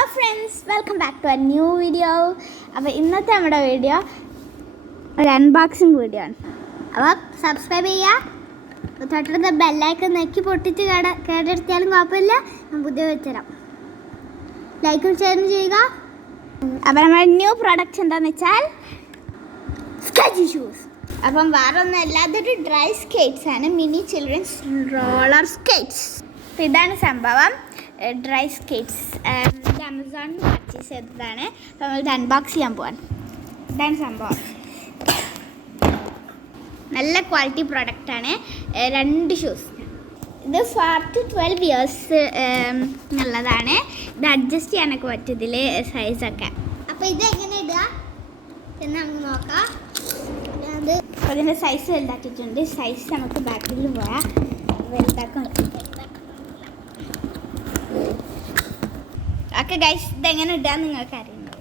Hello friends, welcome back to a new video. അപ്പോൾ ഇന്നത്തെ നമ്മുടെ വീഡിയോ ഒരു അൺബോക്സിങ് വീഡിയോ ആണ്. അപ്പോൾ സബ്സ്ക്രൈബ് ചെയ്യുക, തൊട്ടടുത്ത ബെല്ലൈക്കൺ നെക്കി പൊട്ടിച്ച് കേടെടുത്തിയാലും കുഴപ്പമില്ല, ഞാൻ പുതിയ വെച്ചുതരാം. ലൈക്കും ഷെയറും ചെയ്യുക. അപ്പോൾ നമ്മുടെ ന്യൂ പ്രോഡക്റ്റ് എന്താണെന്ന് വെച്ചാൽ സ്കെച്ച് ഷൂസ്. അപ്പം വേറെ ഒന്നുമല്ല, അതൊരു ഡ്രൈ സ്കേറ്റ്സ് ആണ്, മിനി ചിൽഡ്രൻസ് റോളർ സ്കേറ്റ്സ്. അപ്പോൾ ഇതാണ് സംഭവം, ഡ്രൈ സ്കേറ്റ്സ്. ഇത് ആമസോണിൽ പർച്ചേസ് ചെയ്തതാണ്. അപ്പോൾ നമ്മളിത് അൺബോക്സ് ചെയ്യാൻ പോവാൻ. ഇതാണ് സംഭവം, നല്ല ക്വാളിറ്റി പ്രൊഡക്റ്റാണ്. 2 ഷൂസ്. ഇത് 4 to 12 ഇയേഴ്സ് എന്നുള്ളതാണ്. ഇത് അഡ്ജസ്റ്റ് ചെയ്യാനൊക്കെ പറ്റും ഇതിൽ സൈസൊക്കെ. അപ്പോൾ ഇത് എങ്ങനെ ഇടുക എന്ന് നമുക്ക് നോക്കാം. അത് അതിൻ്റെ സൈസ് വലുതാക്കിയിട്ടുണ്ട്. സൈസ് നമുക്ക് ബാക്കിൽ പോയാൽ വലുതാക്കാൻ പറ്റും. ഓക്കെ ഗൈസ്, ഇതെങ്ങനെ ഇടാൻ നിങ്ങൾക്ക് അറിയുന്നത്.